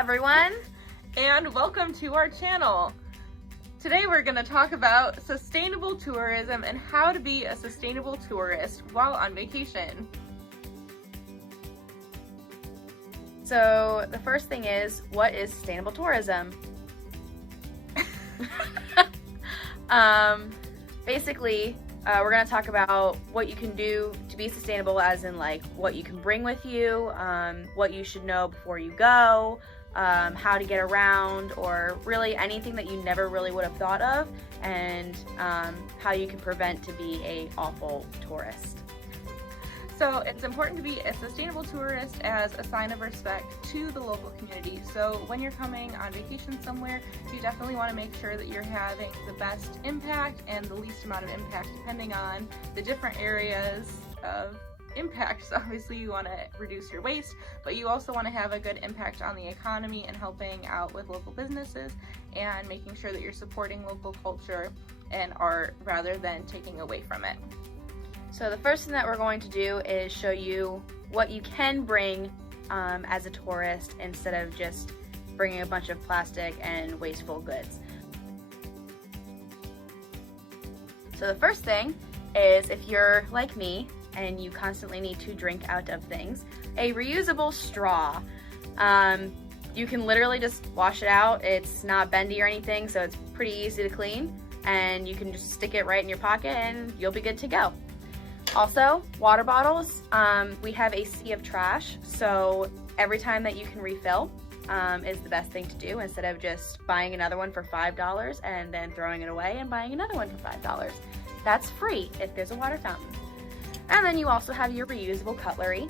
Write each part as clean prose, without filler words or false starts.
everyone, and welcome to our channel. Today we're going to talk about sustainable tourism and how to be a sustainable tourist while on vacation. So the first thing is, what is sustainable tourism? Basically, we're going to talk about what you can do to be sustainable, as in like what you can bring with you, what you should know before you go, how to get around, or really anything that you never really would have thought of, and how you can prevent to be an awful tourist. So it's important to be a sustainable tourist as a sign of respect to the local community. So when you're coming on vacation somewhere, you definitely want to make sure that you're having the best impact and the least amount of impact depending on the different areas of impact. So obviously you want to reduce your waste, but you also want to have a good impact on the economy and helping out with local businesses and making sure that you're supporting local culture and art rather than taking away from it. So the first thing that we're going to do is show you what you can bring as a tourist instead of just bringing a bunch of plastic and wasteful goods. So the first thing is, if you're like me and you constantly need to drink out of things, a reusable straw. You can literally just wash it out. It's not bendy or anything, so it's pretty easy to clean, and you can just stick it right in your pocket and you'll be good to go. Also, water bottles. We have a sea of trash, so every time that you can refill is the best thing to do, instead of just buying another one for $5 and then throwing it away and buying another one for $5. That's free if there's a water fountain. And then you also have your reusable cutlery.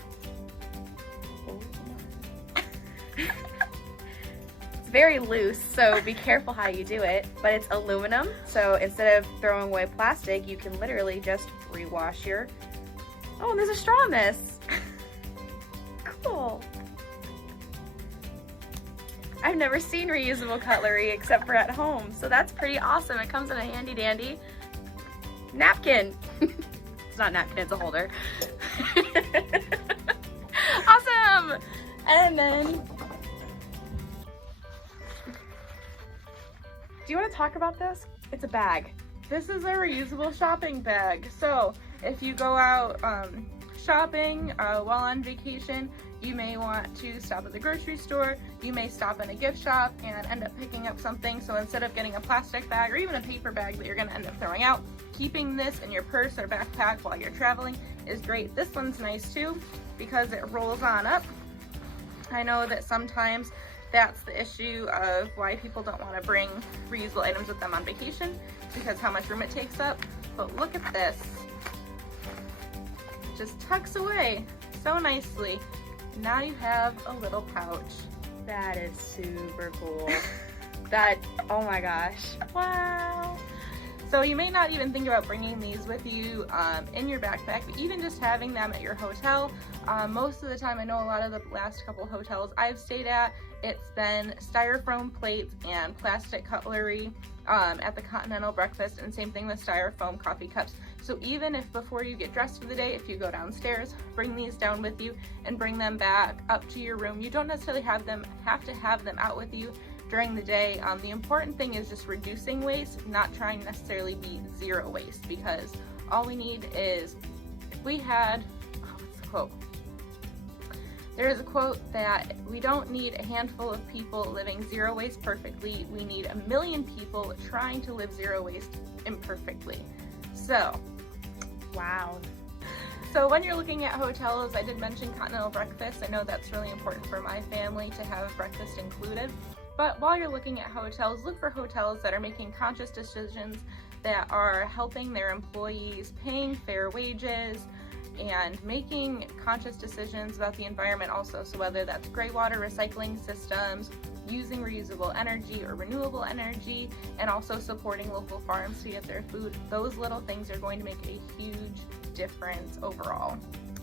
It's very loose, so be careful how you do it, but it's aluminum, so instead of throwing away plastic, you can literally just rewash your... Oh, and there's a straw in this. Cool. I've never seen reusable cutlery except for at home, so that's pretty awesome. It comes in a handy dandy napkin. It's not a napkin, it's a holder. Awesome! And then, do you want to talk about this? It's a bag. This is a reusable shopping bag. So if you go out shopping while on vacation, you may want to stop at the grocery store, you may stop in a gift shop and end up picking up something. So instead of getting a plastic bag or even a paper bag that you're going to end up throwing out, keeping this in your purse or backpack while you're traveling is great. This one's nice too because it rolls on up. I know that sometimes that's the issue of why people don't want to bring reusable items with them on vacation, because how much room it takes up. But look at this. It just tucks away so nicely. Now you have a little pouch. That is super cool. That, oh my gosh. Wow. So you may not even think about bringing these with you in your backpack, but even just having them at your hotel. Most of the time, I know a lot of the last couple hotels I've stayed at, it's been styrofoam plates and plastic cutlery at the Continental breakfast, and same thing with styrofoam coffee cups. So even if before you get dressed for the day, if you go downstairs, bring these down with you and bring them back up to your room. You don't necessarily have to have them out with you during the day. The important thing is just reducing waste, not trying to necessarily be zero waste, because all we need is, if we had, what's the quote? There is a quote that we don't need a handful of people living zero waste perfectly, we need 1 million people trying to live zero waste imperfectly. So, wow. So when you're looking at hotels, I did mention Continental breakfast. I know that's really important for my family to have breakfast included. But while you're looking at hotels, look for hotels that are making conscious decisions, that are helping their employees, paying fair wages, and making conscious decisions about the environment also. So whether that's gray water recycling systems, using reusable energy or renewable energy, and also supporting local farms to get their food, those little things are going to make a huge difference overall.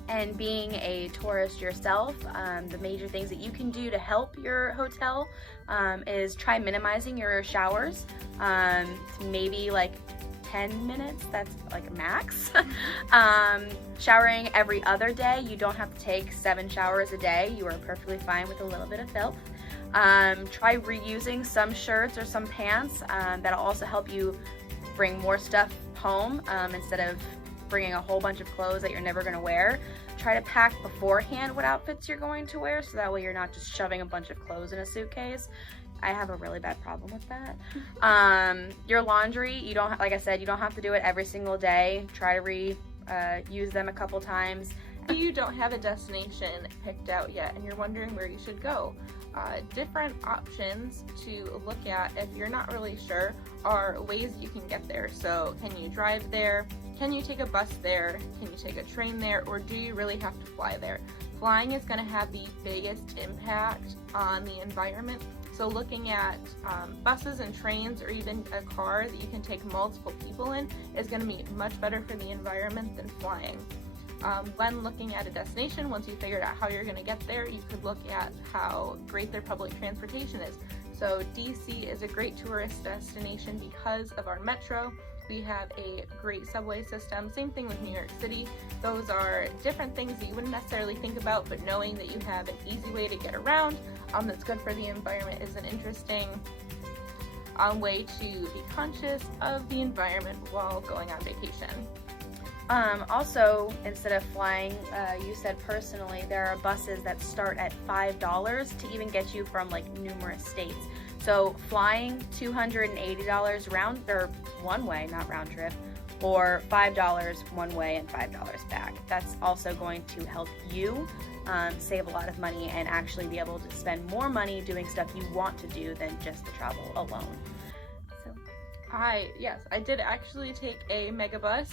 And being a tourist yourself, the major things that you can do to help your hotel is try minimizing your showers. Maybe like 10 minutes, that's like a max. Showering every other day. You don't have to take 7 showers a day. You are perfectly fine with a little bit of filth. Try reusing some shirts or some pants. That'll also help you bring more stuff home instead of bringing a whole bunch of clothes that you're never going to wear. Try to pack beforehand what outfits you're going to wear, so that way you're not just shoving a bunch of clothes in a suitcase. I have a really bad problem with that. Your laundry, you don't, like I said, you don't have to do it every single day. Try to use them a couple times. If you don't have a destination picked out yet and you're wondering where you should go, different options to look at if you're not really sure are ways you can get there. So can you drive there? Can you take a bus there? Can you take a train there? Or do you really have to fly there? Flying is going to have the biggest impact on the environment. So looking at buses and trains, or even a car that you can take multiple people in, is going to be much better for the environment than flying. When looking at a destination, once you figured out how you're going to get there, you could look at how great their public transportation is. So DC is a great tourist destination because of our metro. We have a great subway system. Same thing with New York City. Those are different things that you wouldn't necessarily think about, but knowing that you have an easy way to get around that's good for the environment is an interesting way to be conscious of the environment while going on vacation. Also, instead of flying, you said personally, there are buses that start at $5 to even get you from like numerous states. So flying $280 round, or one way, not round trip, or $5 one way and $5 back. That's also going to help you save a lot of money and actually be able to spend more money doing stuff you want to do than just the travel alone. Yes, I did actually take a megabus,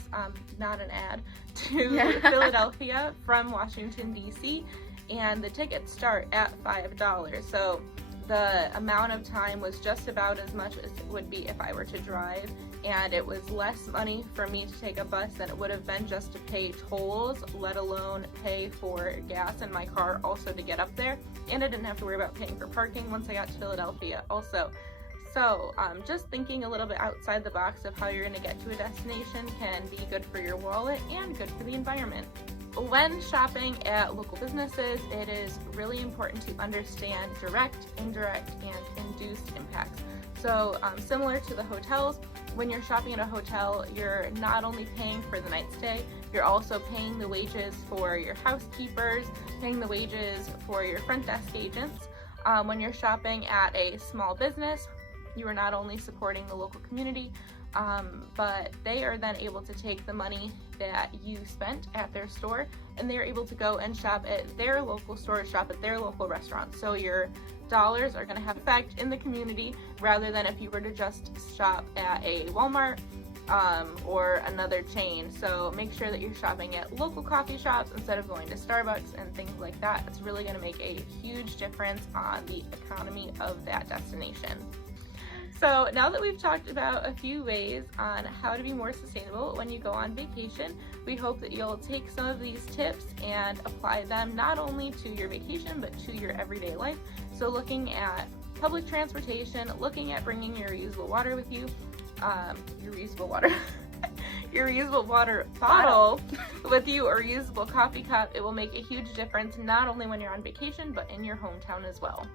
not an ad, to Philadelphia from Washington, D.C., and the tickets start at $5. So the amount of time was just about as much as it would be if I were to drive, and it was less money for me to take a bus than it would have been just to pay tolls, let alone pay for gas in my car also to get up there, and I didn't have to worry about paying for parking once I got to Philadelphia also. So just thinking a little bit outside the box of how you're going to get to a destination can be good for your wallet and good for the environment. When shopping at local businesses, it is really important to understand direct, indirect, and induced impacts. So similar to the hotels, when you're shopping at a hotel, you're not only paying for the night stay, you're also paying the wages for your housekeepers, paying the wages for your front desk agents. When you're shopping at a small business, you are not only supporting the local community, but they are then able to take the money that you spent at their store and they're able to go and shop at their local store, shop at their local restaurant. So your dollars are going to have effect in the community rather than if you were to just shop at a Walmart or another chain. So make sure that you're shopping at local coffee shops instead of going to Starbucks and things like that. It's really going to make a huge difference on the economy of that destination. So now that we've talked about a few ways on how to be more sustainable when you go on vacation, we hope that you'll take some of these tips and apply them not only to your vacation but to your everyday life. So looking at public transportation, looking at bringing your reusable water with you, your reusable water bottle with you, or reusable coffee cup. It will make a huge difference not only when you're on vacation but in your hometown as well.